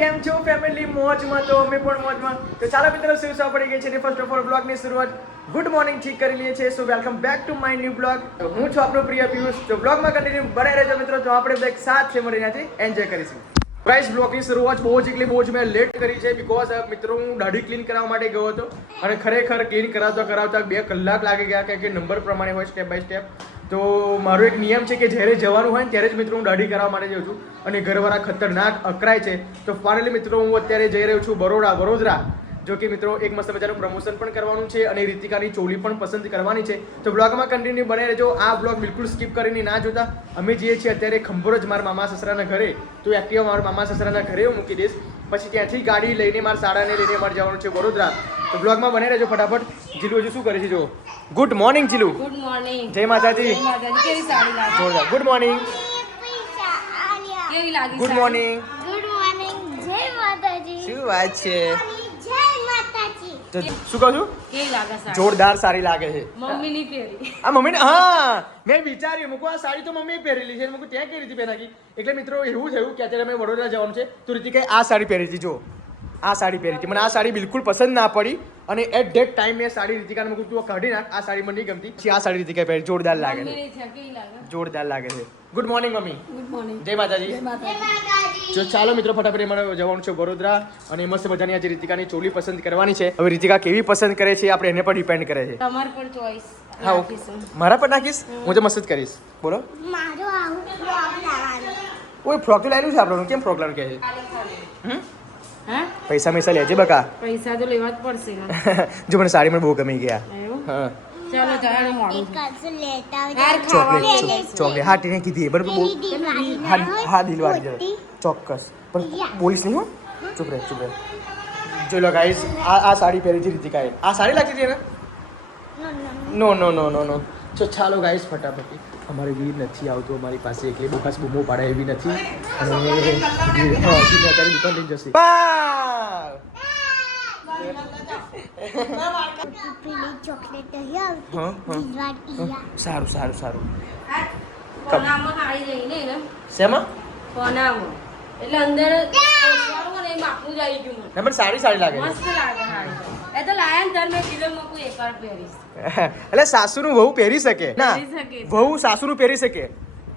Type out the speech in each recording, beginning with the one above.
કેમ છો ફેમિલી? મોજમાં તો અમે પણ મોજમાં. તો ચાલો મિત્રો સુસા પડી ગઈ છે ફર્સ્ટ ઓફ ઓલ બ્લોગની શરૂઆત ગુડ મોર્નિંગ થી કરી લઈએ છીએ. સો welcome back to my new blog. હું છું આપણો પ્રિય પિયુષ. તો બ્લોગમાં કન્ટિન્યુ બને રહેજો મિત્રો. તો આપણે એક સાથે મળીને એન્જોય કરીશું. ગાઈસ બ્લોગની શરૂઆત બહુ જ મેં લેટ કરી છે બીકોઝ મિત્રો હું દાઢી ક્લીન કરવા માટે ગયો હતો અને ખરેખર ક્લીન કરાવતા 2 કલાક લાગી ગયા કે નંબર પ્રમાણે હોય સ્ટેપ બાય સ્ટેપ. તો મારો એક નિયમ છે કે જ્યારે જવાનું હોય ને ત્યારે જ મિત્રો હું દાઢી કરાવવા માટે જાઉં છું અને ઘરવાળા ખતરનાક અકરાય છે. તો ફાઇનલી મિત્રો હું અત્યારે જઈ રહ્યો છું વડોદરા. જો કે મિત્રો એક મસ્ત મજાનું પ્રમોશન પણ કરવાનું છે અને રીતિકાની ચોલી પણ પસંદ કરવાની છે. તો બ્લોગમાં કન્ટિન્યુ બને રહેજો. આ બ્લોગ બિલકુલ સ્કીપ કરીને ના જોતા. અમે જઈએ છીએ અત્યારે ખંભોરજ મારા મામા સસરાના ઘરે. તો એક્ટિવા મારા મામા સસરાના ઘરે હું મૂકી દઈશ. પછી ત્યાંથી ગાડી લઈને મારા શાળાને લઈને મારે જવાનું છે વડોદરા. તો બ્લોગમાં બને રહેજો ફટાફટ. જીલુ હજુ શું કરે છે જો. Good morning Jilu. Good morning. જય માતાજી. જય માતાજી. કેવી સાડી લાગે? જોરદાર. Good morning. કેવી લાગી? Good morning. Good morning. જય માતાજી. શું વાત છે? જય માતાજી. તો શું કહું છું? કેવી લાગે સાડી? જોરદાર સારી લાગે છે. મમ્મીની પહેરી. આ મમ્મીને હા મેં વિચાર્યું મૂકું આ સાડી તો મમ્મીએ પહેરેલી છે મૂકું ત્યાં કઈ રીતે પહેરાકી. એટલે મિત્રો એવું થયું કે અત્યારે અમે વડોદરા જવાનું છે તો રીતિકાએ આ સાડી પહેરી હતી. જો આ સાડી પહેરી હતી. મને આ સાડી બિલકુલ પસંદ ના પડી અને એટ ધેટ ટાઈમ મેં સાડી રીતિકાને મૂકું તું કાઢી નાખ. આ સાડી મને નહીં ગમતી. પછી આ સાડી રીતિકાએ પહેરી. જોરદાર લાગે છે. મમ્મીની છે કેવી લાગે? જોરદાર લાગે છે. Good morning mummy. Good morning. જય માતાજી. જય માતાજી. જો ચાલો મિત્રો ફટાફટ અમારે જવાનું છે વડોદરા અને મસ્ત મજાની આજે રીતિકાની ચોલી પસંદ કરવાની છે. હવે રીતિકા કેવી પસંદ કરે છે આપણે એને પર ડિપેન્ડ કરે છે. તમાર પર ચોઈસ. હા ઓકે. મારા પર નાખીશ હું તો મસ્ત જ કરીશ. બોલો. મારો આવું ફ્રોક લાવવાનો. ઓય ફ્રોક તો લાવ્યું છે આપણને. કેમ ફ્રોક લાવવાનું કહે છે? હમ હે? પૈસા લેજે બકા. પૈસા તો લેવા જ પડશે ને. જો મને સાડી મને બહુ ગમી ગયા. એવું? હા ચાલો ચાલો મોડું. એક જ લેતા હાર આવજો. ખાવાનું. ચોકલેટ હા ટીને કીધી બરાબર બહુ દિલવાળી ના હા હોય. હા દિલવાળી છે મોટી. ચોક્કસ પણ બોલીશ નહીં હો. ચૂપ રહે જો લો ગાઈસ આ સાડી પહેરી છે રીતિકાએ. આ સાડી લાગતી હતી ને? નો, નો. તો ચાલો ગાઈસ ફટાફટ. અમારે વીર નથી આવતું અમારી પાસે એટલે બહુ ખાસ બૂમો પાડે એવી નથી અને અત્યારે દુકાન લઈ જશે. પેલી ચોકલેટ નહીં આવતી. હા, હા. દિલવાળી યા. સારું કોનામાં હારી જઈને ને શેમાં કોનામાં એટલે અંદર ઓછવાનું ને એ માપનું જ આવી ગયું મને. ના પણ સારી લાગે છે. મસ્ત લાગે હારી. એ તો લાયા ને તાર મેં કીધું મૂકું એકવાર પહેરીશ. એટલે સાસુનું વહુ પહેરી શકે ના પહેરી શકે. વહુ સાસુનું પહેરી શકે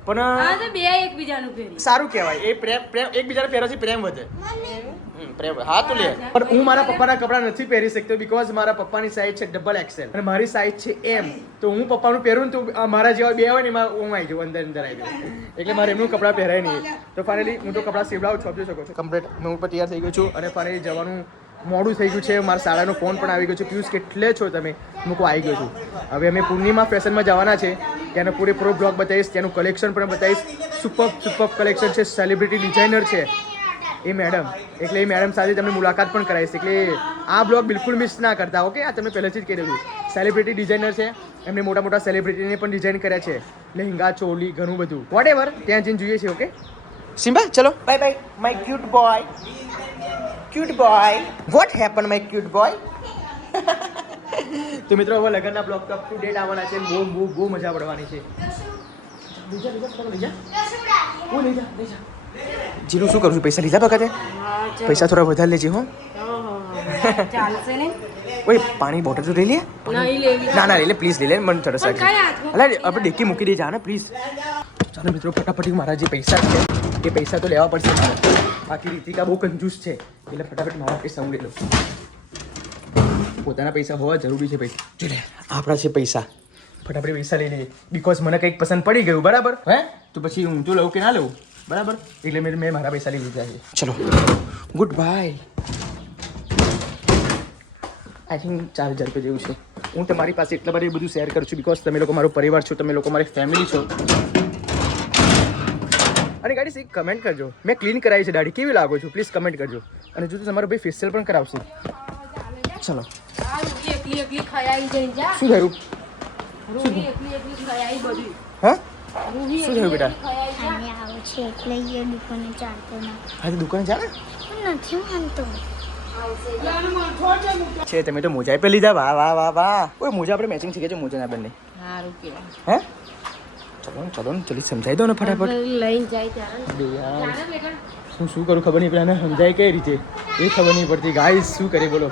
પણ હા તો બે એકબીજાનું પહેરી. સારું કહેવાય. એ પ્રેમ એકબીજાને પહેરવાથી પ્રેમ વધે. પ્રેમ હા તો લે. પણ હું મારા પપ્પાના કપડાં નથી પહેરી શકતો બીકોઝ મારા પપ્પાની સાઈઝ છે ડબલ એક્સેલ અને મારી સાઈઝ છે એમ. તો હું પપ્પાનું પહેરું ને તો મારા જેવા બે હોય ને એમાં હું આવી જાઉં અંદર આવી જાઉં. એટલે મારે એમનું કપડાં પહેરાય નહીં. તો ફાઇનલી હું તો કપડાં સીવડાવું છું. આપી શકો છો કમ્પ્લીટ હું પણ તૈયાર થઈ ગયો છું અને ફાઇનલી જવાનું મોડું થઈ ગયું છે. મારા શાળાનો ફોન પણ આવી ગયો છે. પિયુષ કેટલે છો તમે? મૂકો આવી ગયો છું. હવે અમે પૂર્ણિમા ફેશનમાં જવાના છે. ત્યાંનો પૂરેપૂરો બ્લોગ બતાવીશ. ત્યાંનું કલેક્શન પણ બતાવીશ. સુપર કલેક્શન છે. સેલિબ્રિટી ડિઝાઇનર છે એ મેડમ. એટલે એ મેડમ સાથે તમને મુલાકાત પણ કરાવીશ. એટલે આ બ્લોગ બિલકુલ મિસ ના કરતા. ઓકે આ તમને પહેલેથી જ કહી દઉં. સેલિબ્રિટી ડિઝાઇનર છે. એમને મોટા સેલિબ્રિટીને પણ ડિઝાઇન કર્યા છે. લહેંગા ચોલી ઘણું બધું વોટ એવર ત્યાં જઈને જોઈએ છે. ઓકે સિમ્બા ચલો bye bye my cute boy. What happen my cute boy. તો મિત્રો હવે લગ્નના બ્લોગ તો અપ ટુ ડેટ આવવાના છે. બહુ મજા પડવાની છે. લઈ જા જીનું શું કરું છું? પૈસા લીધા બકા તે? પૈસા થોડા વધારે લેજે હો. ચાલશે ને? ઓય પાણી બોટલ તો લઈ લે. નહીં લેવી. ના લઈ લે પ્લીઝ લઈ લે. મને તરસ પણ કઈ હાથમાં? અલા આપણે ડેકી મૂકી દે જા ને પ્લીઝ. ચાલો મિત્રો ફટાફટ મારા જે પૈસા છે એ પૈસા તો લેવા પડશે મારે. બાકી રીતિકા બહુ કંજૂસ છે એટલે ફટાફટ મારા પૈસા હું લઈ લઉં. પોતાના પૈસા હોવા જરૂરી છે. પૈસા જો લે આપણા છે પૈસા. ફટાફટ પૈસા લઈ લઈએ બીકોઝ મને કંઈક પસંદ પડી ગયું બરાબર હે તો પછી હું તો લઉં કે ના લઉં બરાબર. એટલે મેં મારા પૈસા લઈ લીધા છે. ચલો ગુડ બાય. આઈ થિંક 4000 રૂપિયા જેવું છે. હું તમારી પાસે એટલા બધું શેર કરું છું બીકોઝ તમે લોકો મારો પરિવાર છો. તમે લોકો મારી ફેમિલી છો. અને ગાડી કમેન્ટ કરજો. મેં ક્લીન કરાવી છે દાઢી. કેવી લાગો છો પ્લીઝ કમેન્ટ કરજો. અને જો તો તમારો ભાઈ ફેશિયલ પણ કરાવશે. ચલો એકલી ખયાઈ જઈ જા. શું થયું? રૂહી એકલી ખયાઈ બધી. હા રૂહી શું થયું બેટા? ખયાઈ જા. અને આવું છે એટલે એ દુકાને ચાલતો ના. હા તો દુકાને જા ને. પણ નથી માનતો. છે તમે તો મોજા પે લીધા. વાહ. ઓય મોજા આપણે મેચિંગ શીખે છે મોજા ના બંને. સારું કેવાય. હે ચલો ને જલ્દી સમજાવી દો ને ફટાફટ. લઈને જાય ત્યારે. હું શું કરું ખબર નહીં પેલા એને સમજાય કઈ રીતે એ ખબર નહીં પડતી ગાઈસ શું કરે બોલો.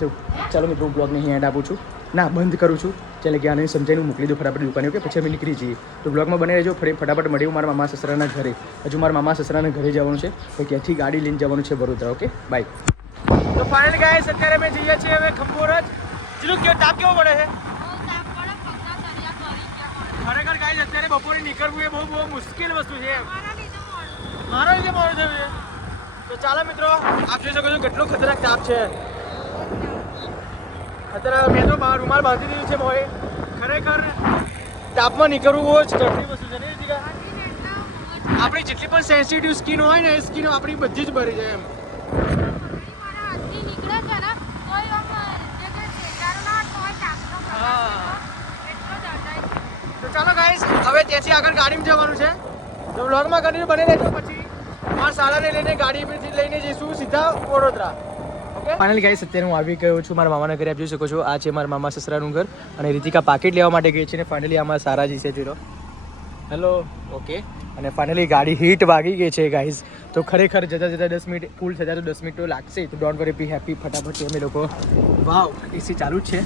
તો ચાલો મિત્રો હું બ્લોગને અહીં એડ આપું છું ના બંધ કરું છું. ચાલે કે આને સમજાવીને મોકલી દો ફટાફટ દુકાને ઓકે પછી અમે નીકળી જઈએ. તો બ્લોગમાં બને રહેજો ફટાફટ મળ્યું મારા મામા સસરાના ઘરે. હજુ મારા મામા સસરાના ઘરે જવાનું છે તો ક્યાંથી ગાડી લઈને જવાનું છે વડોદરા. Okay bye. તો ફાઇનલ ગાઈસ અત્યારે અમે જઈએ છીએ હવે ખંભોરજ. જીલું કેવો તાપ કેવો પડે છે ખરેખર ગાઈસ અત્યારે બપોરે નીકળવું એ બહુ મુશ્કેલ વસ્તુ છે. મારો લીધે મોડું થયું છે. તો ચાલો મિત્રો આપ જોઈ શકો છો કેટલો ખતરનાક તાપ છે. અત્યારે મેં તો રૂમાલ બાંધી દીધું છે મોએ. ખરેખર તાપમાં નીકળવું બહુ જ કઠિન વસ્તુ છે ને. આપણી જેટલી પણ સેન્સિટિવ સ્કિન હોય ને એ સ્કિન આપણી બધી જ ભરી જાય એમ. તો ચાલો ગાઈસ હવે ત્યાંથી આગળ ગાડીમાં જવાનું છે. તો વ્લોગમાં કન્ટિન્યુ બની રહેજો. પછી મારા શાળાને લઈને ગાડી પરથી લઈને જઈશું સીધા વડોદરા. ઓકે ફાઇનલી ગાઈસ અત્યારે હું આવી ગયો છું મારા મામાના ઘરે. આપ જોઈ શકો છો આ છે મારા મામા સસરાનું ઘર અને રીતિકા પાકીટ લેવા માટે ગઈ છે ને ફાઇનલી આમાં સારાજી છે જોઈ લો. હેલો ઓકે અને ફાઇનલી ગાડી હીટ વાગી ગઈ છે ગાઈસ. તો ખરેખર જતા 10 મિનિટ ફૂલ થતા તો 10 મિનિટ તો લાગશે. તો ડોન્ટ વરી બી હેપી ફટાફટ અમે લોકો વાવ એસી ચાલુ જ છે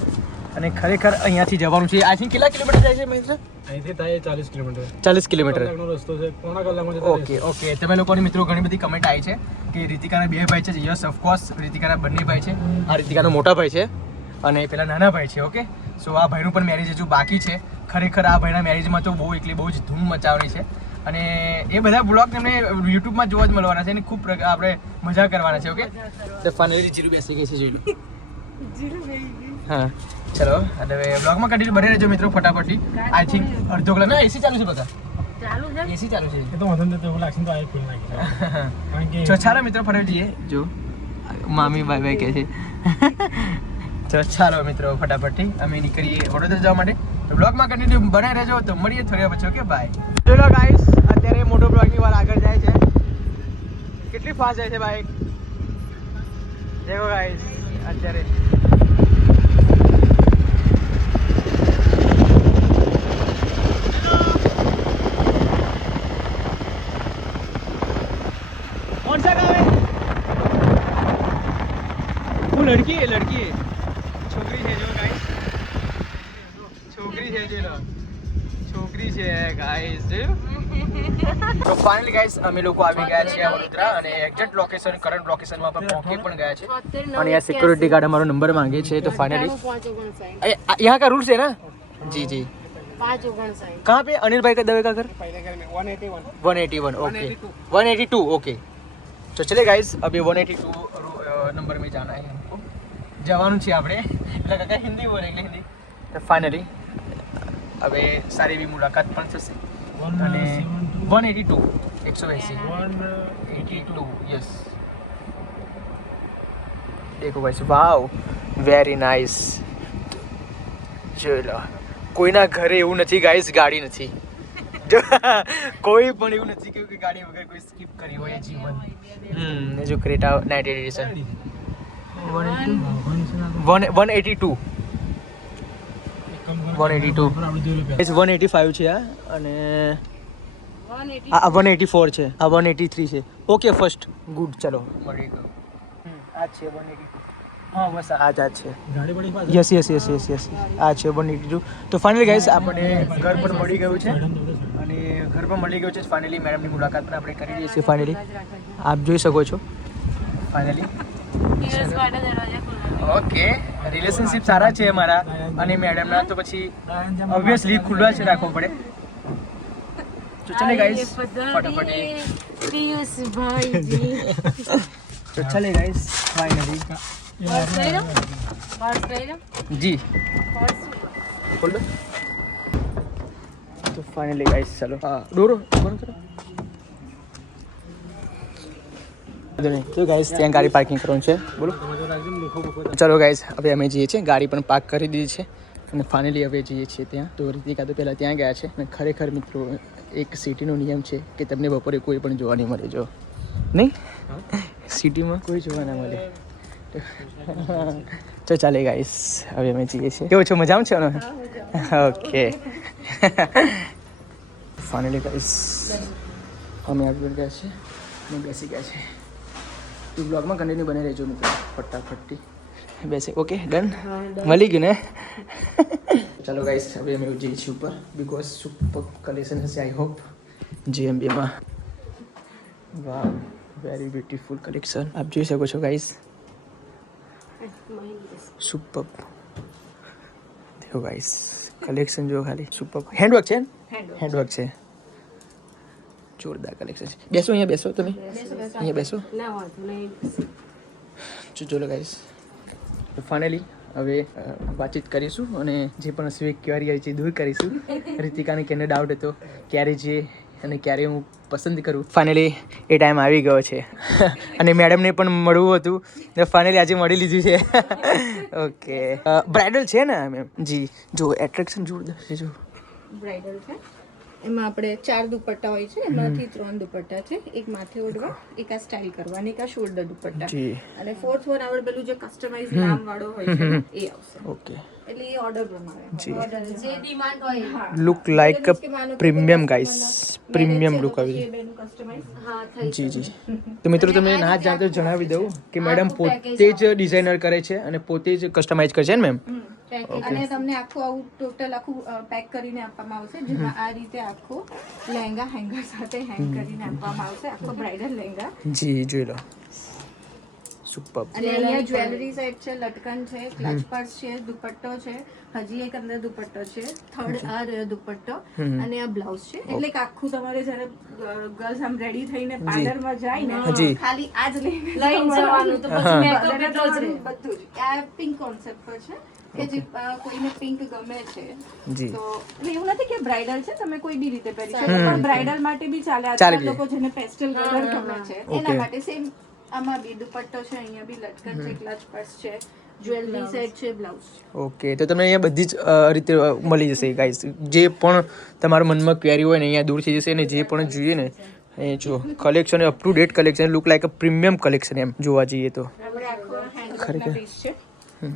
અને ખરેખર અહીંયાથી જવાનું છે. આઈ થિંક કેટલા કિલોમીટર જાય છે મહેન્દ્ર? અહીંથી થાય 40 કિલોમીટર. 40 કિલોમીટર રસ્તો છે. પોણા કલાકમાં જતા ઓકે ઓકે. તમે લોકોની મિત્રો ઘણી બધી કમેન્ટ આવી છે કે રીતિકાના 2 ભાઈ છે. યસ ઓફકોર્સ રીતિકાના બંને ભાઈ છે. આ રીતિકાનો મોટા ભાઈ છે અને પેલા નાના ભાઈ છે. ઓકે સો આ ભાઈનું પણ મેરેજ હજુ બાકી છે. ખરેખર આ ભાઈના મેરેજમાં તો બહુ જ ધૂમ મચાવવાની છે અને એ બધા બ્લોગ તમને યુટ્યુબમાં જોવા જ મળવાના છે અને ખૂબ આપણે મજા કરવાના છે. ઓકે તો ફાઇનલી જીરું બેસી ગઈ છે જોઈ લો. હા ચલો હવે બ્લોગમાં કન્ટિન્યુ બની રહેજો મિત્રો ફટાફટથી. આઈ થિંક અડધો કલાક ના એસી ચાલુ છે બધા એસી ચાલુ છે. એ તો વધુ નથી એવું લાગશે તો આ ખોલી નાખી. તો ચાલો મિત્રો ફટાફટ જઈએ. જો મામી બાય બાય કહે છે. તો ચાલો મિત્રો ફટાફટથી અમે નીકળીએ વડોદરા જવા માટે. તો બ્લોગમાં કન્ટિન્યુ બને રહેજો. તો મળીએ થોડી વાર પછી. Okay bye. ચલો ગાઈસ અત્યારે મોટો બ્લોગની વાર આગળ જાય છે. કેટલી ફાસ્ટ જાય છે બાઈક દેખો ગાઈસ અત્યારે. कौन सा गाँव है? वो लड़की है छोकरी है जो गाइस छोकरी है जो छोकरी છે ગાઈસ. તો ફાઇનલી ગાઈસ અમે લોકો આવી ગયા છીએ વડોદરા અને એક્ઝેક્ટ લોકેશન કરંટ લોકેશનમાં આપણે પહોંચી પણ ગયા છે અને આ સિક્યોરિટી ગાર્ડ અમારો નંબર માંગે છે. તો फाइनली यहाँ का रूल्स है ना जी जी 559 कहाँ पे अनिल भाई का दवे का घर पहले घर में 181 ओके 182 ओके. तो चले गाइस अभी 182 नंबर में जाना है हमको. जवानू છે આપણે એટલે કાકા હિન્દી બોલે એટલે હિન્દી. તો ફાઇનલી હવે સારી એવી મુલાકાત પણ થશે અને 182 182 યસ. દેખો ગાઈસ વાવ વેરી નાઇસ. જોઈ લો કોઈના ઘરે એવું નથી ગાઈસ ગાડી નથી. કોઈ પણ એવું નથી કે ગાડી વગર કોઈ સ્કીપ કરી હોય જીવન. જો ક્રેટા 90 એડિશન 182 185 છે આ અને આ 184 છે આ 183 છે. ઓકે ફર્સ્ટ ગુડ ચલો મળી ગયું. આ છે 182 હા બસ આ જ છે ગાડી બડી પાસ. યસ આ છે 182. તો ફાઇનલી ગાઈસ આપણે ઘર પર મળી ગયું છે અને ઘર પર મળી ગયું છે. ફાઇનલી મેડમની મુલાકાત પણ આપણે કરી લઈએ છીએ. ફાઇનલી આપ જોઈ શકો છો ફાઇનલી ઓકે રિલેશનશિપ સારા છે અમારા અને મેડમના. તો પછી ઓબ્વિયસલી ખુલ્લા જ રાખવો પડે. તો ચલે ગાઈસ ફટાફટ પિયુષ ભાઈજી તો ચલે ગાઈસ ફાઇનલી जी बोल दो. तो फाइनली गाइस चलो डोर बंद करो. તો ગાઈસ ત્યાં ગાડી પાર્કિંગ કરવાનું છે. બોલો ચલો ગાઈસ હવે અમે જઈએ છીએ. ગાડી પણ પાર્ક કરી દીધી છે અને ફાઇનલી હવે જઈએ છીએ ત્યાં. તો રીતિકા તો પહેલાં ત્યાં ગયા છે અને ખરેખર મિત્રો એક સિટીનો નિયમ છે કે તમને બપોરે કોઈ પણ જોવા નહીં મળે. જો નહીં સિટીમાં કોઈ જોવા ના મળે. તો ચાલે ગાઈસ હવે અમે જઈએ છીએ. કેવું છો મજામાં છે ને? ઓકે ફાઇનલી ગાઈસ અમે આવી ગયા છે અને બેસી ગયા છે. તો બ્લોગમાં કન્ટિન્યુ બને રહેજો મિત્રો, ફટાફટથી બેસે. ઓકે ડન, મળી ગયું ને. ચાલો ગાઈસ, હવે અમે જઈએ છીએ ઉપર બિકોઝ સુપર કલેક્શન હશે આઈ હોપ JMBમાં. વાવ, વેરી બ્યુટીફુલ કલેક્શન આપ જોઈ શકો છો ગાઈસ. સુપર દેખો ગાઈસ, કલેક્શન જો ખાલી સુપર. હેન્ડવર્ક છે ને? હેન્ડવર્ક છે, જોરદાર કલેક્શન છે. બેસો અહીંયા, બેસો તમે અહીંયા બેસો. ના વાંધો નહીં. ચલો ગાઈસ, ફાઇનલી હવે વાતચીત કરીશું અને જે પણ હશે ક્વેરી છે દૂર કરીશું. રીતિકાને કેને ડાઉટ હતો ક્યારે જે અને ક્યારે હું પસંદ કરું, ફાઇનલી એ ટાઈમ આવી ગયો છે. અને મેડમને પણ મળવું હતું તો ફાઇનલી આજે મળી લીધું છે. ઓકે, બ્રાઇડલ છે ને મેમ? જી, જો એટ્રેક્શન જોરદાર છે. જો બ્રાઇડલ છે, એમાં આપણે 4 દુપટ્ટા હોય છે, એમાંથી 3 દુપટ્ટા છે. એક માથે ઓઢવા, એક આ સ્ટાઇલ કરવાની, એક આ શોલ્ડર દુપટ્ટા, જી. અને 4th વન આપણે પેલું જે કસ્ટમાઇઝ નામ વાળો હોય છે ને, એ આવશે. ઓકે, એટલે એ ઓર્ડર પ્રમાણે જી. જે ડિમાન્ડ હોય. હા, look like premium guys, premium look આવી. એ બેનું કસ્ટમાઇઝ. હા, થઈ જી જી. તો મિત્રો તમે ના જાણતો જણાવી દઉં કે મેડમ પોતે જ ડિઝાઇનર કરે છે અને પોતે જ કસ્ટમાઇઝ કરે છે ને મેમ? અને તમને આખું આવું ટોટલ આખું પેક કરીને આપવામાં આવશે, જેમાં આ રીતે આખું લહેંગા હેંગર સાથે હેંગ કરીને આપવામાં આવશે, આખો બ્રાઇડલ લહેંગા. જી, જોઈ લો. સુપર. અને અહીંયા જ્વેલરી સેટ છે, લટકન છે, ક્લચ પર્સ છે, દુપટ્ટો છે, હજી એક અંદર દુપટ્ટો છે, થર્ડ આ રહ્યો દુપટ્ટો, અને આ બ્લાઉઝ છે. એટલે કે આખું તમારે જ્યારે ગર્લ્સ આમ રેડી થઈને પાર્લરમાં જાય ને, ખાલી આ જ લઈને જવાનું તો પછી મેકઅપ એટલો જ રહે. બધું જ. આ પિંક કોન્સેપ્ટ પર છે કે જે કોઈને પિંક ગમે છે જી. તો એટલે એવું નથી કે બ્રાઇડલ છે તમે કોઈ બી રીતે પહેરી શકો, પણ બ્રાઇડલ માટે બી ચાલે. ચાલે આજકાલ બી. લોકો જેને પેસ્ટલ કલર ગમે છે એના Okay. માટે સેમ આમાં બી દુપટ્ટો છે, અહીંયા બી લટકન છે, ક્લચ પર્સ છે, જ્વેલરી સેટ છે, બ્લાઉઝ છે. ઓકે, તો તમને અહીંયા બધી જ રીતે મળી જશે ગાઈસ. જે પણ તમારા મનમાં ક્વેરી હોય ને અહીંયા દૂર થઈ જશે. અને જે પણ જોઈએ ને એ જો collection, up to date collection, look like a premium collection એમ જોવા જઈએ તો. આપણે આખો હેન્ડવર્કના પીસ છે,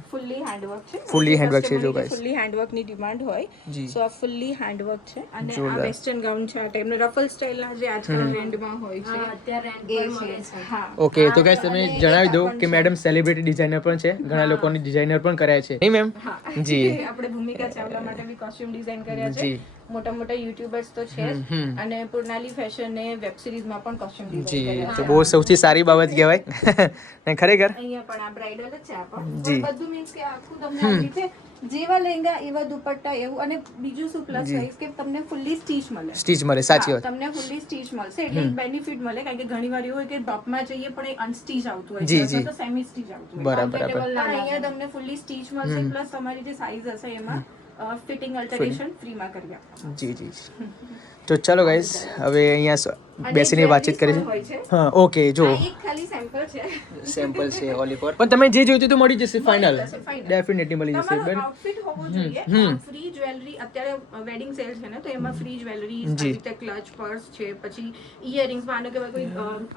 ફુલ્લી હેન્ડવર્ક છે. Fully handwork છે જો guys. ફુલ્લી હેન્ડવર્કની ડિમાન્ડ હોય, જી. સો આ ફુલ્લી હેન્ડવર્ક છે. અને આ જોરદાર. વેસ્ટર્ન ગાઉન છે, આ ટાઈપનો રફલ સ્ટાઇલના જે આજકાલ ટ્રેન્ડમાં હોય છે હા, અત્યારે એ રેન્ટ પર મળે છે. છે. હા, ઓકે, તો ગાઈસ તમે અને જણાવી એક દો આ કે પણ મેડમ સેલિબ્રિટી ડિઝાઇનર પણ છે, ઘણા લોકોની ડિઝાઇનર પણ કર્યા છે નહીં મેમ? હા. જી. આપણે ભૂમિકા ચાવલા માટે બી કોસ્ટ્યુમ ડિઝાઇન કર્યા છે. જી. મોટા મોટા યુટ્યુબર્સ તો છે જ, અને પૂર્ણાલી ફેશને વેબ સિરીઝમાં પણ કોસ્ટ્યુમ ડિઝાઇન જી, કર્યા તો છે. બહુ સૌથી સારી બાબત કહેવાય. ને ખરેખર અહીંયા પણ આ બ્રાઇડલ જ છે, આ પણ જી. પણ બધું મીન્સ કે આખું તમને આવી રીતે જેવા લહેંગા એવા દુપટ્ટા એવું. અને બીજું શું પ્લસ જી. હોય કે તમને ફુલ્લી સ્ટીચ મળે. સ્ટીચ મળે, સાચી હા, વાત. તમને ફુલ્લી સ્ટીચ મળશે એટલે એક બેનિફિટ મળે, કારણ કે ઘણી વાર એવું હોય કે ટોપમાં જઈએ પણ એ અનસ્ટીચ આવતું હોય જી, છે, જી. અથવા તો સેમી સ્ટીચ આવતું હોય. બરાબર, બરાબર. પણ અહીંયા તમને ફુલ્લી સ્ટીચ મળશે, પ્લસ તમારી જે સાઈઝ હશે એમાં ફિટિંગ અલ્ટરેશન ફ્રીમાં કરી આપવામાં. જી જી. તો ચાલો ગાઈસ, હવે અહીંયા અને બેસીને વાતચીત jewelries કરીશું. પણ હોય છે. હા, ઓકે, જો આ એક ખાલી સેમ્પલ છે. સેમ્પલ છે ઓલી પર, પણ તમે જે જોઈતું તો મળી જશે ફાઇનલ. જશે, final. ડેફિનેટલી મળી જશે. તમારો બેન આઉટફિટ હોવો જોઈએ. ફ્રી જ્વેલરી અત્યારે વેડિંગ સેલ છે ને, તો એમાં ફ્રી જ્વેલરી, જી. રીતે ક્લચ પર્સ છે, પછી ઇયરિંગ્સ. માનો કે કોઈ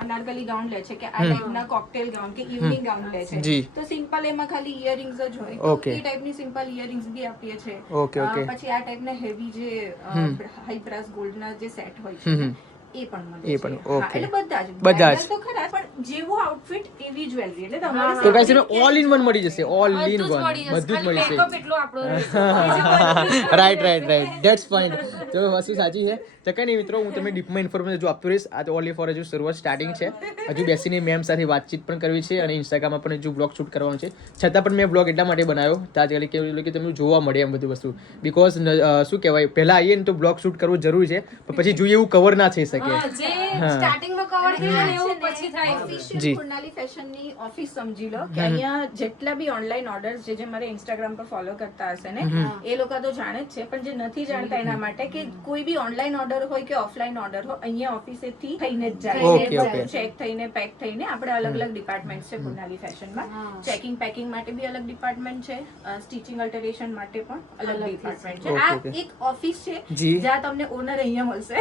અનારકલી ગાઉન લે છે કે આ ટાઈપના કોકટેલ ગાઉન કે ઇવનિંગ ગાઉન લે છે, જી. તો સિમ્પલ એમાં ખાલી ઇયરિંગ્સ જ હોય, તો Okay. એ ટાઈપની સિમ્પલ ઇયરિંગ્સ બી આપીએ છે. Okay, okay. પછી આ ટાઈપના હેવી જે હાઈ બ્રાસ ગોલ્ડના જે સેટ હોય છે એ પણ મળે એ છે. પણ, હા, okay. એટલે બધા જ બધા જ. Bridal તો ખરા, પણ જેવો આઉટફિટ એવી જ્વેલરી. એટલે તમારે તો ગાઈસ તમે ઓલ ઇન વન મળી જશે, ઓલ ઇન બધું જ વન મળી જશે. બધું જ ખાલી મળી makeup જશે. એટલો આપણો રહેશે. Right right right, that's fine. તો વસ્તુ સાચી છે. તો કંઈ નહીં મિત્રો, હું તમને ડીપમાં ઇન્ફોર્મેશન જો આપતો રહીશ. આ તો ઓનલી ફોર હજુ શરૂઆત સ્ટાર્ટિંગ છે. હજુ બેસીને મેમ સાથે વાતચીત પણ કરવી છે અને ઇન્સ્ટાગ્રામમાં પણ હજુ બ્લોગ શૂટ કરવાનું છે. છતાં પણ મેં બ્લોગ એટલા માટે બનાવ્યો તાજકાલી કે તમને જોવા મળે એમ બધી વસ્તુ. બિકોઝ શું કહેવાય, પહેલાં આવીએ ને તો બ્લોગ શૂટ કરવું જરૂરી છે, પણ પછી જોઈએ એવું કવર ના થઈ શકે. હા, જે સ્ટાર્ટિંગમાં કવર થઈ જાય ને એવું પછી થાય. Official જી. પૂર્ણાલી ફેશનની ઓફિસ સમજી લો કે અહીંયા જેટલા બી ઓનલાઈન ઓર્ડર્સ જે મારે ઇન્સ્ટાગ્રામ પર ફોલો કરતા હશે ને, એ લોકો તો જાણે જ છે, પણ જે નથી જાણતા એના માટે કે કોઈ બી ઓનલાઈન ઓર્ડર હોય કે ઓફલાઈન ઓર્ડર હોય, અહીંયા ઓફિસેથી થઈને જ જાય Okay, છે. okay. ચેક થઈને પેક થઈને આપણે અલગ અલગ ડિપાર્ટમેન્ટ છે પૂર્ણાલી ફેશનમાં. ચેકિંગ પેકિંગ માટે બી અલગ ડિપાર્ટમેન્ટ છે, સ્ટિચિંગ અલ્ટરેશન માટે પણ અલગ ડિપાર્ટમેન્ટ છે. Okay, આ okay. એક ઓફિસ છે જી. જ્યાં તમને ઓનર અહીંયા મળશે.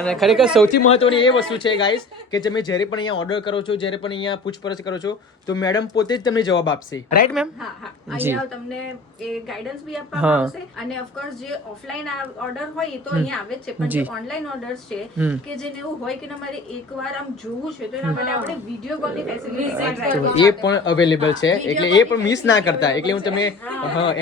અને ખરેખર સૌથી મહત્વની એ વસ્તુ છે ગાઈસ કે તમે જ્યારે પણ અહીંયા ઓર્ડર કરો છો, જ્યારે પણ અહીંયા પૂછપરછ કરો છો તો મેડમ પોતે જ તમને જવાબ આપશે, રાઈટ મેમ? હા હા જી. અહીંયા તમને એ ગાઈડન્સ બી આપવામાં આવશે અને ઓફકોર્સ જે ઓફલાઈન ઓર્ડર હોય એ તો અહીંયા આવે જ છે, પણ જે જી. ઓનલાઈન ઓર્ડર્સ છે હમ. કે જેને એવું હોય કે તમારે એકવાર આમ જોવું છે તો એના માટે આપણે વિડીયો કોલની તો ફેસિલિટી એ પણ અવેલેબલ છે, એટલે એ પણ મિસ ના કરતા. એટલે હું તમને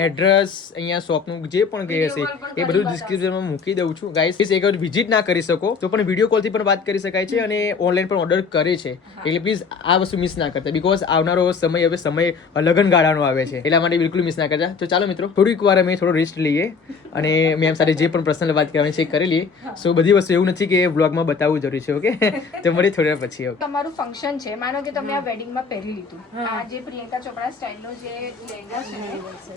એડ્રેસ અહીંયા શોપનું જે પણ કહે હશે એ બધું ડિસ્ક્રિપ્શનમાં મૂકી દઉં છું ગાઈસ. પ્લીઝ એકવાર વિઝિટ ના કરી શકો તો પણ વિડીયો કોલથી પણ વાત કરી શકાય છે અને ઓનલાઈન પણ ઓર્ડર કરે છે. એટલે પ્લીઝ આ વસ્તુ મિસ ના કરતા, બીકોઝ આવનારો સમય હવે સમય લગન ગાળાનો આવે છે, એટલા માટે બિલકુલ મિસ ના કરતા. તો ચાલો મિત્રો, થોડીક વાર અમે થોડો રેસ્ટ લઈએ અને મેમ સાથે જે પણ પર્સનલ વાત કરવાની છે એ કરી લઈએ. સો બધી વસ્તુ એવું નથી કે વ્લોગમાં બતાવવું જરૂરી છે, ઓકે? તો મળીએ થોડી વાર પછી. તમારું ફંક્શન છે, માનો કે તમે આ વેડિંગમાં પહેરી લીધું, આ જે પ્રિયંકા ચોપડા સ્ટાઇલનો જે લહેંગા છે ને,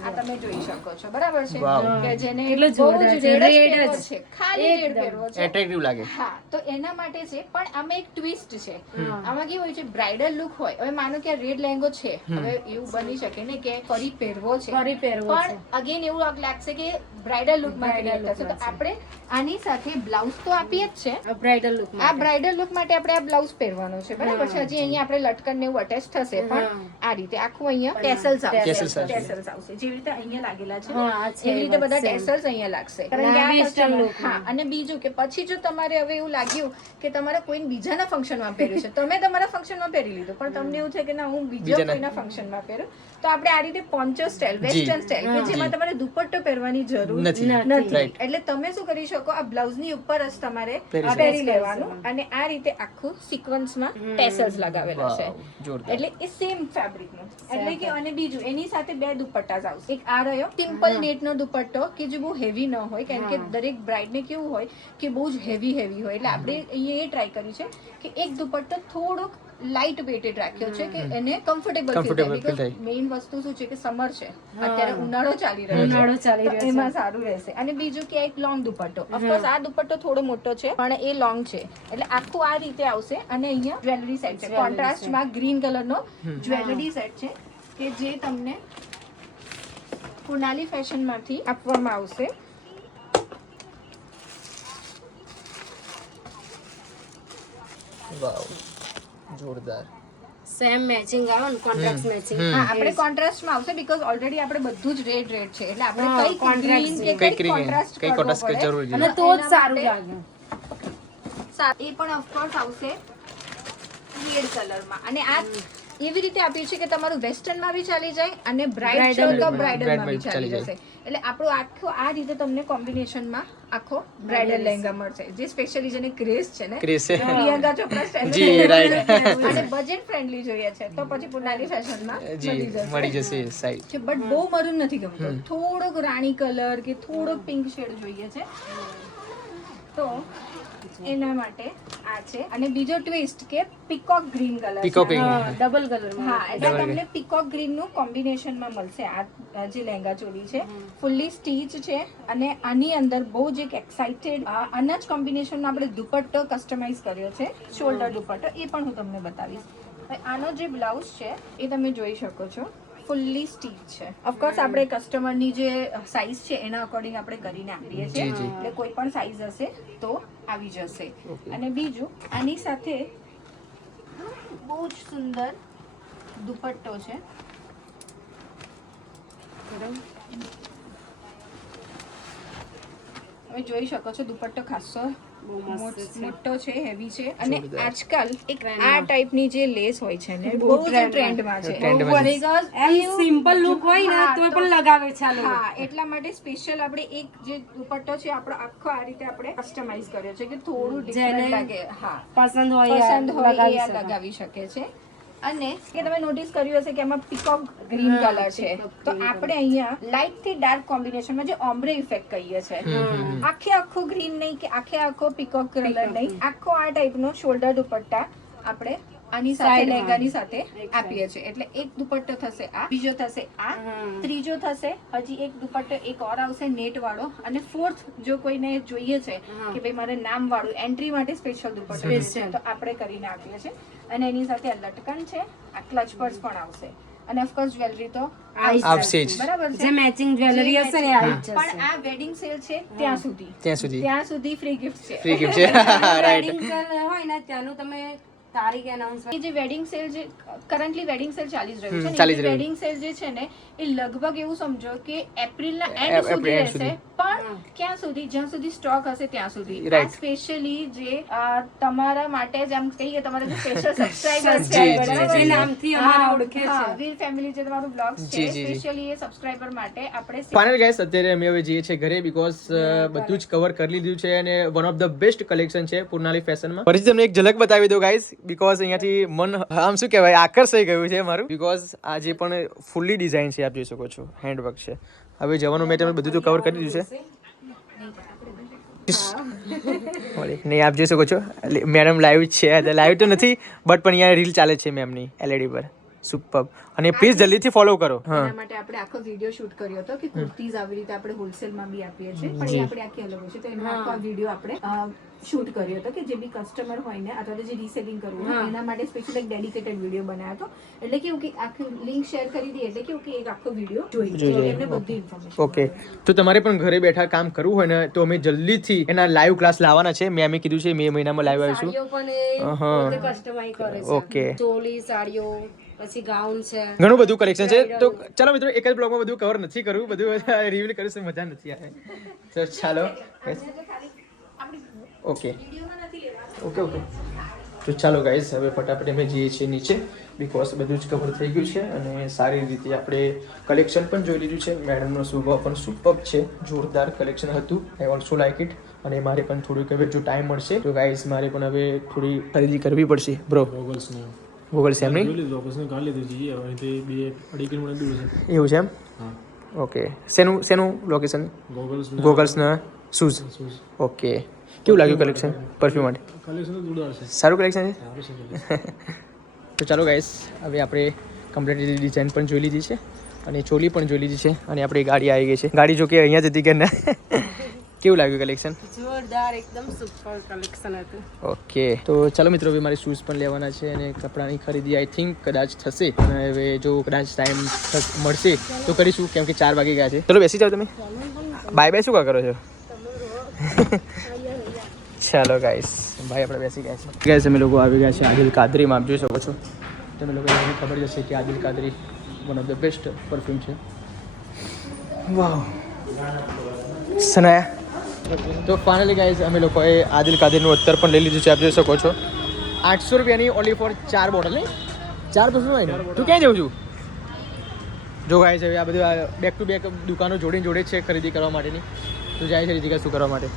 આ તમે જોઈ શકો છો, બરાબર છે? વાવ. કે જેને એટલે બહુ જોરદાર જ છે, red જ red પહેરવો જ. છે, ખાલી red પહેરવો છે. એટ્રેક્ટિવ લાગે. હા, તો એના માટે છે, પણ આમાં એક ટ્વિસ્ટ છે. આમાં કેવું હોય છે, બ્રાઇડલ લુક હોય. હવે માનો કે આ રેડ લહેંગો છે, હવે એવું બની શકે ને કે ફરી પહેરવો છે, ફરી પહેરવો છે. પણ અગેન એવું લાગશે કે બ્રાઇડલ લુકમાં ક્રિએટ થશે, તો આપણે આની સાથે બ્લાઉઝ તો આપીએ જ છે. બ્રાઇડલ લુક આ બ્રાઇડલ લુક માટે આપણે આ બ્લાઉઝ પહેરવાનો છે, બરાબર છે? હજી અહીંયા આપણે લટકન ને એવું અટેચ થશે, પણ આ રીતે આખું અહીંયા ટેસલ્સ Tassels આવશે, આવશે. ટેસલ્સ આવશે જેવી રીતે અહીંયા લાગેલા છે હા, આ છે એવી રીતે બધા same. ટેસલ્સ અહીંયા લાગશે. કારણ કે આ western look હા, અને બીજું કે પછી જો તમારે હવે એવું લાગ્યું કે તમારે કોઈ બીજાના ફંક્શનમાં પહેર્યું છે, તમે તમારા ફંક્શનમાં પહેરી લીધું, પણ તમને એવું છે કે ના હું બીજા બીજાના. કોઈના ફંક્શનમાં પહેરું, તો આપણે આ રીતે પોન્ચો સ્ટાઇલ, વેસ્ટર્ન સ્ટાઇલ, કે જેમાં તમારે દુપટ્ટો પહેરવાની જરૂર નથી. નથી. Right. એટલે તમે શું કરી શકો, આ બ્લાઉઝની ઉપર જ તમારે પહેરી શકો. પહેરી લેવાનું અને આ રીતે આખું સિક્વન્સમાં ટેસલ્સ લગાવેલા છે. વાવ, જોરદાર. એટલે એ સેમ ફેબ્રિકનું, એટલે કે અને બીજું એની સાથે બે દુપટ્ટા આવશે. એક આ રહ્યો સિમ્પલ નેટનો દુપટ્ટો કે જે બહુ હેવી ન હોય, કારણ કે દરેક બ્રાઇડને કેવું હોય કે બહુ જ હેવી હોય, એટલે આપણે અહીંયા એ ટ્રાય કર્યું છે કે એક દુપટ્ટો થોડોક લાઇટ વેટેડ રાખ્યો છે કે એને કમ્ફર્ટેબલ ફીલ Comfortable થાય. feel થાય. બીકોઝ મેઇન વસ્તુ શું છે કે સમર છે, અત્યારે ઉનાળો ચાલી રહ્યો છે, ઉનાળો ચાલી રહ્યો તો છે. એમાં સારું રહેશે. અને બીજું કે એક લોંગ દુપટ્ટો, ઓફકોર્સ આ દુપટ્ટો થોડો મોટો છે પણ એ લોંગ છે, એટલે આખું આ રીતે આવશે. અને અહીંયા જ્વેલરી સેટ છે, કોન્ટ્રાસ્ટમાં ગ્રીન કલરનો જ્વેલરી સેટ છે કે જે તમને કુનાલી ફેશનમાંથી આપવામાં આવશે. વાવ, જોરદાર. સેમ મેચિંગ આવે ને, કોન્ટ્રાસ્ટ મેચિંગ. હા, આપણે કોન્ટ્રાસ્ટમાં આવશે બીકોઝ ઓલરેડી આપણે બધું જ રેડ છે, એટલે આપણે હા, કઈ contrast ગ્રીન છે. કે કઈ કઈ કોન્ટ્રાસ્ટ કઈ કોન્ટ્રાસ્ટ કઈ જરૂરી અને છે. તો જ એના સારું માટે- લાગે. એ પણ ઓફકોર્સ આવશે રેડ કલરમાં. અને આ એવી રીતે આપ્યું છે કે તમારું વેસ્ટર્નમાં બી ચાલી જાય અને બ્રાઇડ છો તો બ્રાઇડલમાં બી ચાલી જશે. એટલે આપણું આખું આ રીતે તમને કોમ્બિનેશનમાં આખો બ્રાઇડલ લહેંગા મળશે, જે સ્પેશિયલી જેને ક્રેઝ છે ને, ક્રેઝ છે. પ્રિયંકા ચોપડા સ્ટાઇલ જી, right. અને બજેટ ફ્રેન્ડલી જોઈએ છે તો પછી પુનાલી ફેશનમાં જી, મળી જશે સાઈડ. છે. બટ બહુ મરૂન નથી ગમતો, થોડોક રાણી કલર કે થોડોક પિંક શેડ જોઈએ છે, તો એના માટે આ છે. અને બીજો ટ્વિસ્ટ કે peacock green colour. Peacock green. Double colour હા, એટલે Double તમને પીકોક ગ્રીન નું કોમ્બિનેશનમાં મળશે. આ જે લહેંગા ચોલી છે ફુલ્લી સ્ટીચ છે અને આની અંદર બહુ જ એક એક્સાઇટેડ આના જ કોમ્બિનેશનમાં આપણે દુપટ્ટો કસ્ટમાઇઝ કર્યો છે, શોલ્ડર દુપટ્ટો, એ પણ હું તમને બતાવીશ. હવે આનો જે બ્લાઉઝ છે એ તમે જોઈ શકો છો, ફુલ્લી સ્ટીચ છે. ઓફકોર્સ આપણે કસ્ટમરની જે સાઇઝ છે એના અકોર્ડિંગ આપણે કરીને આપીએ છીએ, જી, જી. એટલે કોઈ પણ સાઇઝ હશે તો આવી જશે. અને બીજું આની સાથે બહુ જ સુંદર દુપટ્ટો છે. તમે જોઈ શકો છો દુપટ્ટો ખાસો મોટો છે, હેવી છે. અને જોરદાર. આજકાલ એક આ ટાઈપની જે લેસ હોય છે ને બહુ જ ટ્રેન્ડમાં છે. ટ્રેન્ડમાં છે. એમ સિમ્પલ લુક હોય ને તો પણ લગાવે છે આ લોકો. હા, એટલા માટે સ્પેશિયલ આપણે એક જે દુપટ્ટો છે આપણો આખો આ રીતે આપણે કસ્ટમાઇઝ કર્યો છે કે થોડું ડિફરન્ટ જેને લાગે. હા, પસંદ હોય પસંદ હોય એ લગાવી આ શકાય. લગાવી શકે છે. અને કે તમે નોટિસ કર્યું હશે કે આમાં પીકોક ગ્રીન કલર છે, તો આપણે અહીંયા લાઇટ થી ડાર્ક કોમ્બિનેશનમાં જે ઓમ્બ્રે ઇફેક્ટ કહીએ છીએ, આખે આખો ગ્રીન નહીં કે આખે આખો પીકોક કલર નહીં, આખો આ ટાઈપનો શોલ્ડર દુપટ્ટા આપણે આની સાથે Side માં. લહેંગાની સાથે આપીએ છીએ. એટલે એક દુપટ્ટો થશે આ, બીજો થશે આ, ત્રીજો થશે હજી એક દુપટ્ટો એક ઓર આવશે નેટ વાળો, અને ફોર્થ જો કોઈને જોઈએ છે કે ભાઈ મારે નામ વાળું એન્ટ્રી માટે સ્પેશિયલ દુપટ્ટો જોઈએ છે, તો આપણે કરીને આપીએ છીએ. અને એની સાથે આ લટકન છે, આ ક્લચ પર્સ પણ આવશે, અને ઓફકોર્સ જ્વેલરી તો આવશે જ. બરાબર જે છે. મેચિંગ જ્વેલરી હશે ને આવી જ પણ જશે. આ વેડિંગ સેલ છે ત્યાં સુધી ત્યાં સુધી ત્યાં સુધી ફ્રી ગિફ્ટ છે. ફ્રી ગિફ્ટ છે. રાઈટ. વેડિંગ સેલ હોય ને ત્યાંનું તમે તારીખ એનાઉન્સ એ જે વેડિંગ સેલ જે કરન્ટલી વેડિંગ સેલ ચાલી જ રહ્યું છે ચાલી જ ને રહ્યું. વેડિંગ સેલ જે છે ને એ લગભગ એવું સમજો કે એપ્રિલના એન્ડ સુધી end રહેશે સુધી. પણ ક્યાં સુધી જ્યાં સુધી સ્ટોક હશે ત્યાં સુધી Right. સ્પેશિયલી જે તમારા માટે જ આમ કહીએ તમારા જે સ્પેશિયલ સબસ્ક્રાઇબર્સ જી, છે જી, બરાબર? જી. નામથી અમારા ઓળખે હા, છે. વીર ફેમિલી જે તમારું બ્લોગ્સ જી, છે જી, જી. સ્પેશિયલી એ સબસ્ક્રાઇબર માટે આપણે ફાઇનલ ગાઈસ અત્યારે અમે હવે જઈએ છીએ ઘરે બીકોઝ બધું જ કવર કરી લીધું છે અને one of the best collection છે પૂર્ણાલી ફેશનમાં. ફરીથી તમને એક ઝલક બતાવી દો ગાઈસ બીકોઝ અહીંયાથી મન આમ શું કહેવાય આકર્ષાઈ ગયું છે મારું બીકોઝ આ જે પણ ફૂલ્લી ડિઝાઇન છે આપ જોઈ શકો છો હેન્ડવર્ક છે. હવે જવાનું મેં તમે બધું તો કવર કરી દીધું છે. નહીં આપ જોઈ શકો છો મેડમ લાઈવ છે લાઈવ તો નથી બટ પણ અહીંયા રીલ ચાલે છે મેમની LED પર સુપર અને પ્લીઝ જલ્દીથી ફોલો કરો. હા એના માટે આપણે આખો વિડીયો શૂટ કર્યો હતો કે કુર્તીઝ આવી રીતે આપણે હોલસેલમાં બી આપીએ છીએ પણ એ આપણે આખી અલગ હોય છે તો એનો આખો વિડીયો આપણે શૂટ કર્યો હતો કે જે બી કસ્ટમર હોય ને અથવા તો જે રીસેલિંગ કરવું હોય એના માટે સ્પેશિયલ એક ડેડિકેટેડ વિડીયો બનાવ્યો હતો એટલે કેવું કે આખી લિંક શેર કરી દઈએ એટલે કેવું કે એક આખો વિડીયો જોઈ એમને બધી ઇન્ફોર્મેશન ઓકે તો તમારે પણ ઘરે બેઠા કામ કરવું હોય ને તો અમે જલ્દીથી એના લાઈવ ક્લાસ લાવવાના છે મેં અમે કીધું છે મે મહિનામાં લાઈવ આવીશું. સાડીઓ પણ એ પોતે કસ્ટમાઇઝ કરે છે ઓકે. ચોલી સાડીઓ પછી ગાઉન છે ઘણું બધું કલેક્શન છે તો ચાલો મિત્રો એક જ બ્લોગમાં બધું કવર નથી કરવું બધું રિવીલ કરીશું મજા નથી આવે તો ચાલો ઓકે ઓકે ઓકે તો ચાલો ગાઈઝ હવે ફટાફટ અમે જઈએ છીએ નીચે બીકોઝ બધું જ કવર થઈ ગયું છે અને સારી રીતે આપણે કલેક્શન પણ જોઈ લીધું છે મેડમનો સ્વભાવ પણ સુપર છે જોરદાર કલેક્શન હતું આઈ ઓલ્સો લાઈક ઇટ અને મારે પણ થોડુંક હવે જો ટાઈમ મળશે તો ગાઈઝ મારે પણ હવે થોડી ખરીદી કરવી પડશે બ્રો ગોગલ્સને ગૂગલ છે એમ નહીં જોઈ લીધું ઓફિસને કાઢી લીધું છીએ હવે અહીંથી 2-2.5 કિલોમીટર દૂર છે. એવું છે એમ હા ઓકે શેનું લોકેશન ગોગલ્સ ગોગલ્સના શૂઝ ઓકે કેવું લાગ્યું કલેક્શન પરફ્યુમ માટે કલેક્શન તો જોરદાર છે સારું કલેક્શન છે સારું છે collection. તો ચાલો ગાઈસ હવે આપણે કમ્પ્લીટલી ડિઝાઇન પણ જોઈ લીધી છે અને ચોલી પણ જોઈ લીધી છે અને આપણી ગાડી આવી ગઈ છે ગાડી જો કે અહીંયા જ હતી કે ના કેવું લાગ્યું કલેક્શન જોરદાર એકદમ સુપર કલેક્શન હતું. ઓકે તો ચાલો મિત્રો હવે મારે શૂઝ પણ લેવાના છે અને કપડાની ખરીદી આઈ થિંક કદાચ થશે અને હવે જો કદાચ ટાઈમ મળશે તો કરીશું કેમ કે 4 વાગી ગયા છે ચલો બેસી જાઓ તમે બાય બાય શું કરો છો ચાલો ગાઈસ ભાઈ આપણે બેસી ગયા છે ગાઈસ અમે લોકો આવી ગયા છે આદિલ કાદરીમાં આપ જોઈ શકો છો તમે લોકોને ખબર જ હશે કે Adil Kadri one of the best perfume છે વાવ સનાયા તો ફાઇનલી ગાઈઝ અમે લોકોએ આદિલ કાદરીનું અત્તર પણ લઈ લીધું છે આપ જોઈ શકો છો 800 રૂપિયાની ઓનલી ફોર 4 બોટલ નહીં 4 પરફ્યુમ હોય ને તું ક્યાં જવું છું જો ગાઈઝ હવે આ બધું બેક ટુ બેક દુકાનો જોડે જોડે છે ખરીદી કરવા માટેની તો જાય છે રીતિકા શું કરવા માટે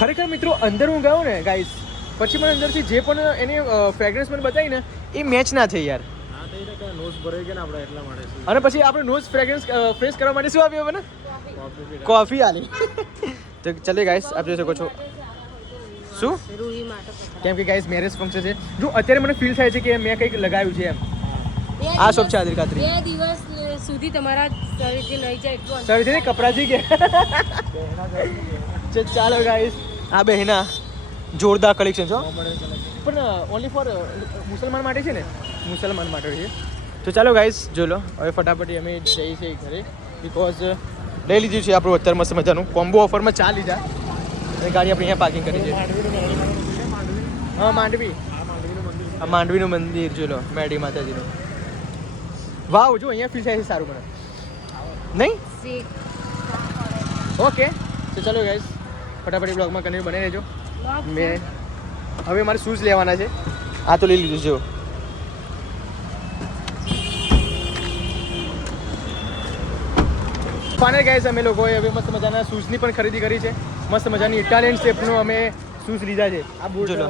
ખરેખર મિત્રો અંદર હું ગયો ને ગાઈઝ પછી મને અંદરથી જે પણ એની ફ્રેગ્રન્સ મને બતાવી ને એ મેચ ના થઈ યાર હા તો એ તો નોઝ ભરાઈ ગયા ને આપણે એટલા માટે છે. અને પછી આપણે નોઝ ફ્રેગ્રન્સ ફ્રેશ કરવા માટે શું આપ્યું મને કોફી પીડા. કોફી આલી તો ચાલે ગાઈસ આપ જોઈ શકો છો શું રૂહી માટે કેમ કે ગાઈસ મેરેજ ફંક્શન છે જો અત્યારે મને ફીલ થાય છે કે મેં કંઈક લગાવ્યું છે એમ આ શોપ છે આદિલ કાદરી 2 દિવસ સુધી તમારા શરીરથી નહીં જાય એટલું સર છે કપડાથી કે ચાલો ગાઈસ આ બહેના જોરદાર કલેક્શન છે હો. પણ ઓનલી ફોર મુસલમાન માટે છે ને મુસલમાન માટે છે તો ચાલો ગાઈસ જો લો હવે ફટાફટ અમે જઈએ છીએ ઘરે બીકોઝ લઈ લીધું છે આપણું અત્યારે મસ્ત મજાનું કોમ્બો ઓફરમાં 4 લીધા અને ગાડી આપણે અહીંયા પાર્કિંગ કરી છે હા માંડવી આ માંડવીનું મંદિર જો લો મેડી માતાજીનું વાવ જો અહીંયા ફીલ થાય છે સારું મને નહીં ઓકે તો ચાલો ગાઈસ ફટાફટ બ્લોગમાં કન્ટિન્યુ બની રહેજો મેં હવે મારે શૂઝ લેવાના છે આ તો લઈ લીધું જો ફાઇનલ ગાઈસ અમે લોકોએ હવે મસ્ત મજાના શૂઝની પણ ખરીદી કરી છે મસ્ત મજાની ઇટાલિયન શેપનું અમે શૂઝ લીધા છે આ બૂટ જો લો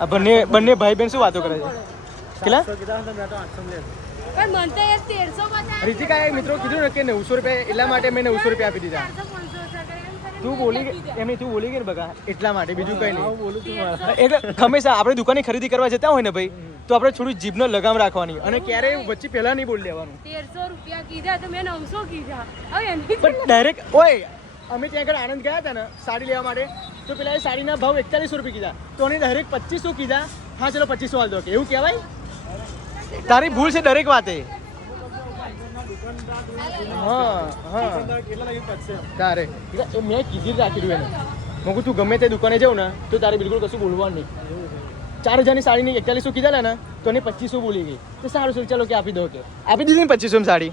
આ બંને ભાઈ બહેન શું વાતો કરે છે કેટલા પણ મને તો યાર 1300 બતા રીતિકાએ મિત્રો કીધું ને કે 900 રૂપિયા એટલા માટે મેં 900 રૂપિયા આપી દીધા 400-500 તું બોલી એમની તું બોલી ગઈ ને બગા એટલા માટે બીજું કંઈ નહીં એટલે હંમેશા આપણે દુકાને ખરીદી કરવા જતા હોય ને ભાઈ તો આપણે થોડું જીભનો લગામ રાખવાની અને ક્યારેય વચ્ચે પહેલા નહીં બોલી દેવાનું 1300 રૂપિયા કીધા તો મેં 900 કીધા હવે એની પણ ડાયરેક્ટ ઓય અમે ત્યાં આગળ આનંદ ગયા હતા ને સાડી લેવા માટે તો પેલા એ સાડીના ભાવ 4100 રૂપિયા કીધા તો એને ડાયરેક્ટ 2500 કીધા હા ચલો 2500 હાલ દો કે એવું કહેવાય તારી ભૂલ છે દરેક વાતે હા હા કેટલા લાગી પડશે તારે એ મેં કીધી જ રાખી દઉં એને મેં તું ગમે તે દુકાને જાઉં ને તો તારે બિલકુલ કશું બોલવાનું નહીં 4000ની સાડીની 4100 કીધા ને તો એને 2500 બોલી ગઈ. તો સારું છે, ચલો કે આપી દો, કે આપી દીધી ને 2500 ની સાડી.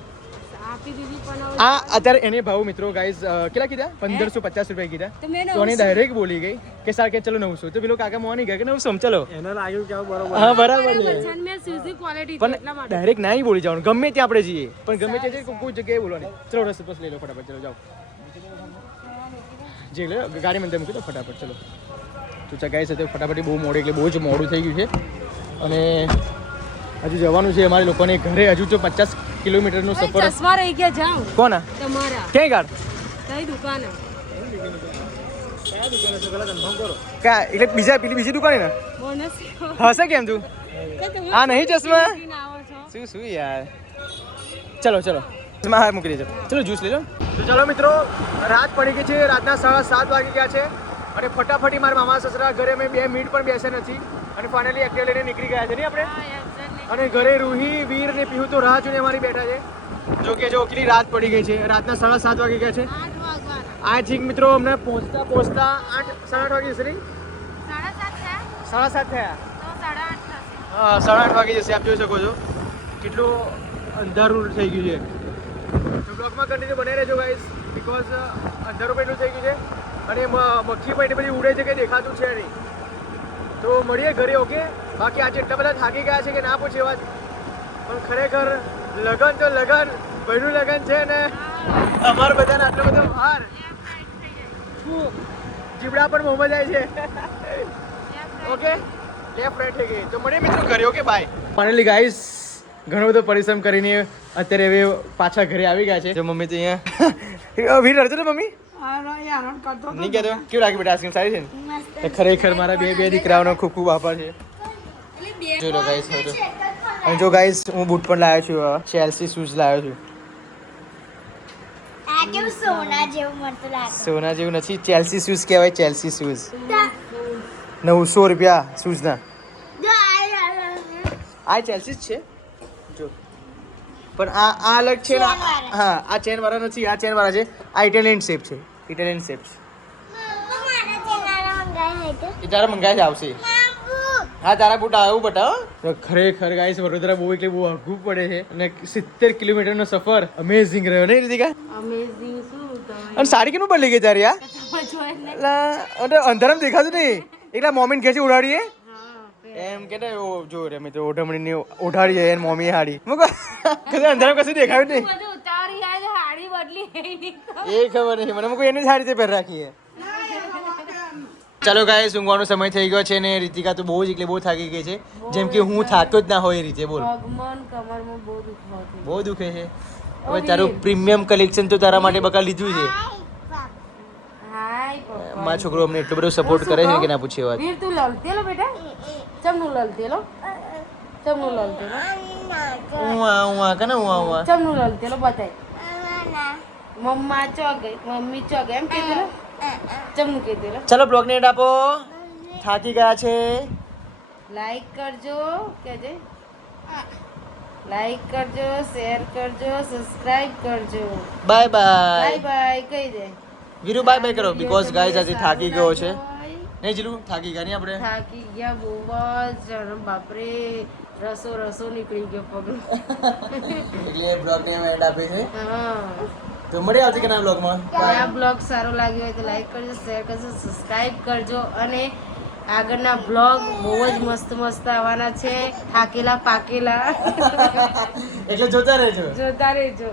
આપી દીધી પણ આ અત્યારે એને ભાવ મિત્રો ગાઈઝ કેટલા કીધા? 1550 રૂપિયા કીધા. તો એને ડાયરેક્ટ બોલી ગઈ કે સર કે ચલો 900. તો પેલો કાકા મોની ગયા કે 900 ચલો. એને લાગ્યું કે બરોબર. હા બરાબર છે, મેં સીધી ક્વોલિટી પણ ડાયરેક્ટ ના બોલી જવાનું, ગમે ત્યાં આપણે જઈએ પણ ગમે ત્યાં કોઈ જગ્યાએ બોલવાની. ચલો રસ બસ લઈ લો ફટાફટ, ચલો જાઓ જે લે ગાડી મને મૂકી દો ફટાફટ. ચલો તો ચગાઈ સાથે ફટાફટ, બહુ મોડું એટલે બહુ જ મોડું થઈ ગયું છે અને હજુ જવાનું છે અમારે લોકોને ઘરે. હજુ તો 50 કિલોમીટરનો સફર. ચશ્મા રહી ગયા જાઉં કોના તમારા ક્યાં ગાડ કઈ દુકાને ક્યાં એટલે બીજા પેલી બીજી દુકાને ને બોનસ હશે કેમ તું? આ નહીં ચશ્મા શું યાર. ચલો ચલો ચશ્મા મૂકી દેજો. ચલો જ્યુસ લઈ લો. તો ચલો મિત્રો, રાત પડી ગઈ છે, રાતના 7:30 વાગી ગયા છે અને ફટાફટી મારા મામા સસરા ઘરે મેં 2 મિનિટ પણ બેસ્યા નથી અને ફાઇનલી એક્ટિવા લઈને નીકળી ગયા છે ને આપણે. અને ઘરે રૂહી, વીર ને પીહુ તો રાહ જોઈને અમારી બેઠા છે. જો કે જો કેટલી રાત પડી ગઈ છે, રાતના 7:30 વાગી ગયા છે. આઈ થિંક મિત્રો અમને પહોંચતા 8:30 વાગી જશે નહીં? 7:30 થયા. હા 8:30 વાગી જશે. આપ જોઈ શકો છો કેટલું અંધારું થઈ ગયું છે. તો બ્લોગમાં કન્ટિન્યુ બનાવી રહેજો ગાઈસ, બીકોઝ અંધારું પણ એટલું થઈ ગયું છે અને મક્ખી પણ એટલી બધી ઉડે છે કે દેખાતું છે નહીં. તો મળીએ ઘરે, ઓકે? બાકી આજે એટલા બધા થાકી ગયા છે કે ના પૂછે વાત. પણ ખરેખર લગન તો લગન, ભાઈનું લગન છે ને અમારા બધાને આટલો બધો હાર જીબડા પણ મોંમાં જાય છે. ઓકે લેફ્ટ રાઈટ થઈ ગઈ. તો મળીએ મિત્રો ઘરે, ઓકે બાય. ફાઇનલી ગાઈસ ઘણો બધો પરિશ્રમ કરીને અત્યારે હવે પાછા ઘરે આવી ગયા છે. જો મમ્મી તો અહીંયા વીર રડતો ને મમ્મી નહીં કહેતો. કેવું લાગ્યું બેટા આઈસ્ક્રીમ? સારી છે ને? તો ખરેખર મારા બે દીકરાઓનો ખૂબ ખૂબ આભાર છે. જો લો ગાઈસ, અને જો ગાઈસ હું બૂટ પણ લાવ્યો છું, ચેલ્સી શૂઝ લાવ્યો છું. આ કેવું સોના જેવું મળતું લાગે. સોના જેવું નથી, ચેલ્સી શૂઝ કહેવાય, ચેલ્સી શૂઝ. 900 રૂપિયા શૂઝના. આ ચેલ્સી જ છે જો, પણ આ અલગ છે ને. હા આ ચેન વાળા નથી, આ ચેન વાળા છે. આ ઇટાલિયન શેપ છે, ઇટાલિયન શેપ છે. એ તારા મંગાય છે, આવશે. હા તારા બૂટ આવું બતાવો. ખરેખર ગાઈસ વડોદરા બહુ એટલે બહુ આઘું પડે છે અને 70 કિલોમીટરનો સફર અમેઝિંગ રહ્યો નહીં રીતિકા? અમેઝિંગ શું તમે અને સાડી કેનું બદલી ગઈ તારી? આ અંધારામાં દેખાતું નહીં, એકલા મોમીન ખેંચી ઉડાડીએ એમ કે જો રે મેં તો ઓઢમણીની ઓઢાડી એને મોમી હાડી મૂકો. અંધારામાં કશું દેખાયું નહીં. બધું ઉતારી આજે હાડી બદલી એ ખબર નહીં મને, મૂકો એની જ હાડી પહેર રાખી. ચાલો ગાઈસ ઊંઘવાનો સમય થઈ ગયો છે ને રીતિકા તો બહુ જ એટલે બહુ થાકી ગઈ છે, જેમ કે હું થાક્યો જ ના હોય એ રીતે. બોલ ભગવાન કમરમાં બહુ દુખાતું. બહુ દુખે છે. હવે તારું પ્રીમિયમ કલેક્શન તો તારા માટે બકા લીધું છે. હાય પપ્પા મારો છોકરો અમને એટલો બધો સપોર્ટ કરે છે કે ના પૂછે વાત. વીર તું લલતેલો બેટા ચમનું લલતેલો ચમનું લલતેલો હું કને હું ચમનું લલતેલો બતાય મમ્મા ચો ગઈ મમ્મી ચો ગઈ એમ કીધેલો ચમનું કીધેલો. ચલો બ્લોગ ને એડ આપો, થાકી ગયા છે. લાઈક કરજો કેજે લાઈક કરજો, શેર કરજો, સબસ્ક્રાઇબ કરજો. Bye bye bye. બાય કહી દે વીરુ બાય બાય કરો, બીકોઝ ગાઈસ આજે થાકી ગયો છે. નહીં જીલું થાકી ગયા નહીં આપણે? થાકી ગયા બહુ જ બાપરે, રસો નીકળી ગયો પગનો. એટલે બ્લોગ ને એડ આપે છે. હા તો મળીએ આવતીકાલના બ્લોગમાં. આ બ્લોગ સારો લાગ્યો હોય તો લાઈક કરજો, શેર કરજો, સબસ્ક્રાઇબ કરજો અને આગળના બ્લોગ બહુ જ મસ્ત મસ્ત આવવાના છે. થાકેલા પાકેલા એટલે જોતા રહેજો. જોતા રહેજો.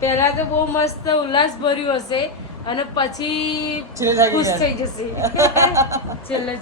પહેલા તો બહુ મસ્ત ઉલ્લાસ ભર્યું હશે અને પછી છેલ્લે થાકી ખુશ ગયા. થઈ જશે છેલ્લે